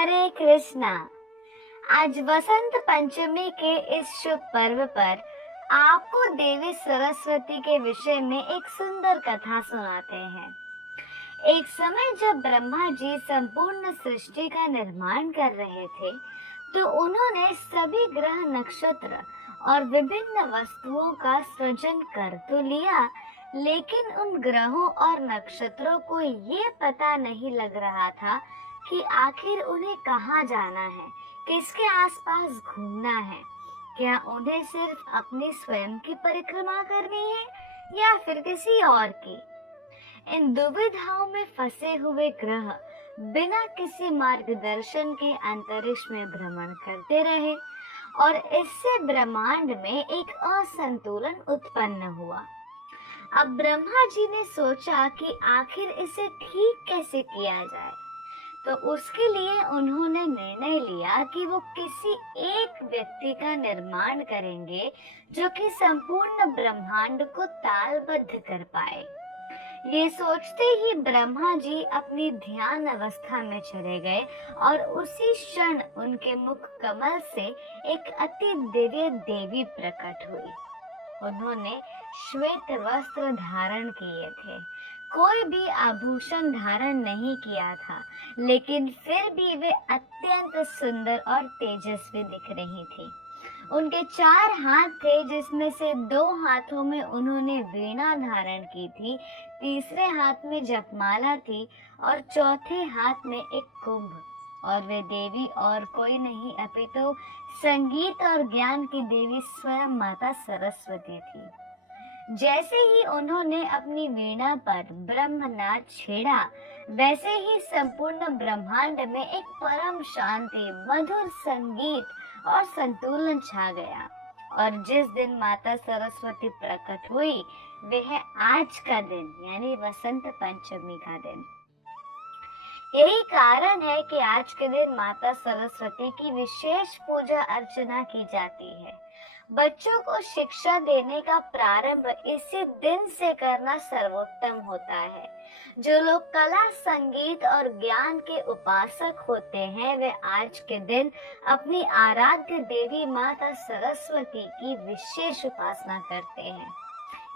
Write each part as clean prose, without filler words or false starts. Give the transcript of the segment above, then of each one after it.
हरे कृष्णा। आज वसंत पंचमी के इस शुभ पर्व पर आपको देवी सरस्वती के विषय में एक सुंदर कथा सुनाते हैं। एक समय जब ब्रह्मा जी संपूर्ण सृष्टि का निर्माण कर रहे थे, तो उन्होंने सभी ग्रह, नक्षत्र और विभिन्न वस्तुओं का सृजन कर तो लिया, लेकिन उन ग्रहों और नक्षत्रों को ये पता नहीं लग रहा था कि आखिर उन्हें कहाँ जाना है, किसके आसपास घूमना है। क्या उन्हें सिर्फ अपनी स्वयं की परिक्रमा करनी है या फिर किसी और की? इन दुविधाओं में फंसे हुए ग्रह बिना किसी मार्गदर्शन के अंतरिक्ष में भ्रमण करते रहे और इससे ब्रह्मांड में एक असंतुलन उत्पन्न हुआ। अब ब्रह्मा जी ने सोचा कि आखिर इसे ठीक कैसे किया जाए, तो उसके लिए उन्होंने निर्णय लिया कि वो किसी एक व्यक्ति का निर्माण करेंगे जो कि संपूर्ण ब्रह्मांड को तालबद्ध कर पाए। ये सोचते ही ब्रह्मा जी अपनी ध्यान अवस्था में चले गए और उसी क्षण उनके मुख कमल से एक अति दिव्य देवी प्रकट हुई। उन्होंने श्वेत वस्त्र धारण किए थे, कोई भी आभूषण धारण नहीं किया था, लेकिन फिर भी वे अत्यंत सुंदर और तेजस्वी दिख रही थी। उनके 4 हाथ थे, जिसमें से 2 हाथों में उन्होंने वीणा धारण की थी, तीसरे हाथ में जपमाला थी और चौथे हाथ में एक कुंभ। और वे देवी और कोई नहीं अपितु संगीत और ज्ञान की देवी स्वयं माता सरस्वती थी। जैसे ही उन्होंने अपनी वीणा पर ब्रह्मनाद छेड़ा, वैसे ही संपूर्ण ब्रह्मांड में एक परम शांति, मधुर संगीत और संतुलन छा गया। और जिस दिन माता सरस्वती प्रकट हुई, वह आज का दिन यानी वसंत पंचमी का दिन। यही कारण है कि आज के दिन माता सरस्वती की विशेष पूजा अर्चना की जाती है। बच्चों को शिक्षा देने का प्रारंभ इसी दिन से करना सर्वोत्तम होता है। जो लोग कला, संगीत और ज्ञान के उपासक होते हैं, वे आज के दिन अपनी आराध्य देवी माता सरस्वती की विशेष उपासना करते हैं।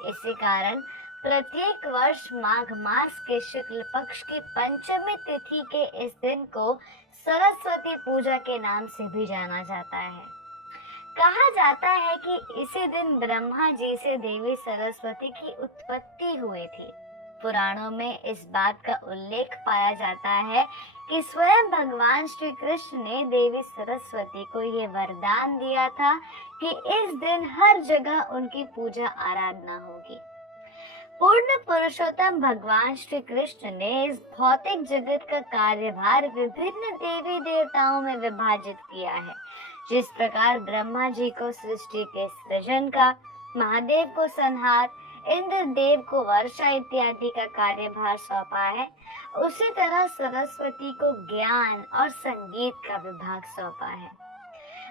इसी कारण प्रत्येक वर्ष माघ मास के शुक्ल पक्ष की पंचमी तिथि के इस दिन को सरस्वती पूजा के नाम से भी जाना जाता है। कहा जाता है कि इसी दिन ब्रह्मा जी से देवी सरस्वती की उत्पत्ति हुई थी। पुराणों में इस बात का उल्लेख पाया जाता है कि स्वयं भगवान श्री कृष्ण ने देवी सरस्वती को ये वरदान दिया था कि इस दिन हर जगह उनकी पूजा आराधना होगी। पूर्ण पुरुषोत्तम भगवान श्री कृष्ण ने इस भौतिक जगत का कार्यभार विभिन्न देवी देवताओं में विभाजित किया है। जिस प्रकार ब्रह्मा जी को सृष्टि के सृजन का, महादेव को संहार, इंद्र देव को वर्षा इत्यादि का कार्यभार सौंपा है, उसी तरह सरस्वती को ज्ञान और संगीत का विभाग सौंपा है।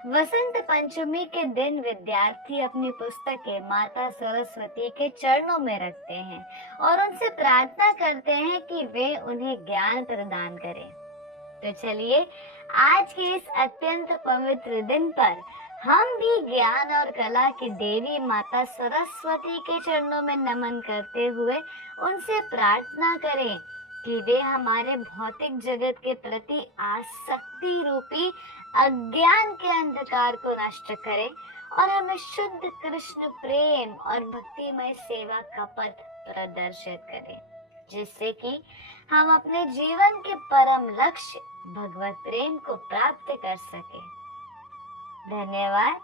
वसंत पंचमी के दिन विद्यार्थी अपनी पुस्तकें माता सरस्वती के चरणों में रखते हैं और उनसे प्रार्थना करते हैं कि वे उन्हें ज्ञान प्रदान करें। तो चलिए, आज के इस अत्यंत पवित्र दिन पर हम भी ज्ञान और कला की देवी माता सरस्वती के चरणों में नमन करते हुए उनसे प्रार्थना करें कि वे हमारे भौतिक जगत के प्रति आसक्ति रूपी अज्ञान के अंधकार को नष्ट करें और हमें शुद्ध कृष्ण प्रेम और भक्तिमय सेवा का पथ प्रदर्शित करें, जिससे कि हम अपने जीवन के परम लक्ष्य भगवत प्रेम को प्राप्त कर सके। धन्यवाद।